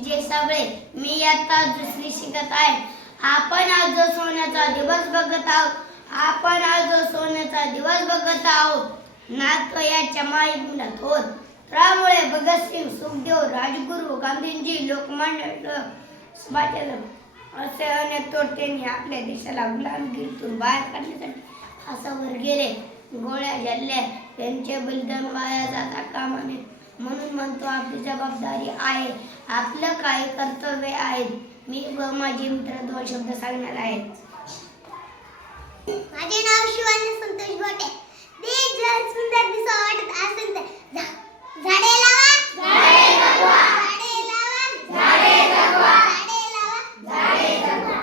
जे सगळे मी इयत्ता दुसरी शिकत आहे. आपण आज जो सोन्याचा दिवस बघत आहोत. नातो याच्या माईमुलात होत. त्यामुळे भगतसिंग, सुखदेव, राजगुरू, गांधीजी, लोकमान्य टिळक, सुभाषचंद्र असे अनेक तोडत्यांनी आपल्या देशाला गुलामगिरीतून बाहेर काढण्यासाठी फासावर गेले. गोळ्या झाडल्या. त्यांचे बलिदान वाया जाता कामा नये. म्हणून म्हणतो आपली जबाबदारी आहे, आपलं काही कर्तव्य आहेत. मी व माझे मित्र 2 शब्द सांगणार आहेत. माझे नाव शिवानी संतोष गोटे. देश जर सुंदर दिसा वाटत असेल तर झाडे लावा, झाडे जगवा, झाडे लावा, झाडे जगवा, झाडे लावा, झाडे जगवा.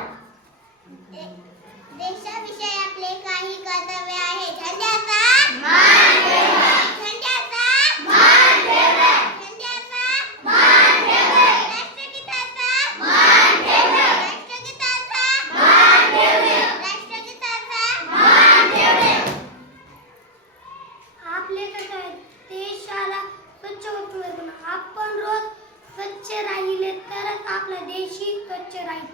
देशाविषयी आपले काही कर्तव्य आहे. झेंड्याचा मान ठेवा, झेंड्याचा मान ठेवा, झेंड्याचा मान ठेवा, राष्ट्रगीताचा मान ठेवा, राष्ट्रगीताचा मान ठेवा, राष्ट्रगीताचा मान ठेवा. आपले काय देशाला स्वच्छ होतो. आपण रोज स्वच्छ राहिले तरच आपला देशही स्वच्छ राहील.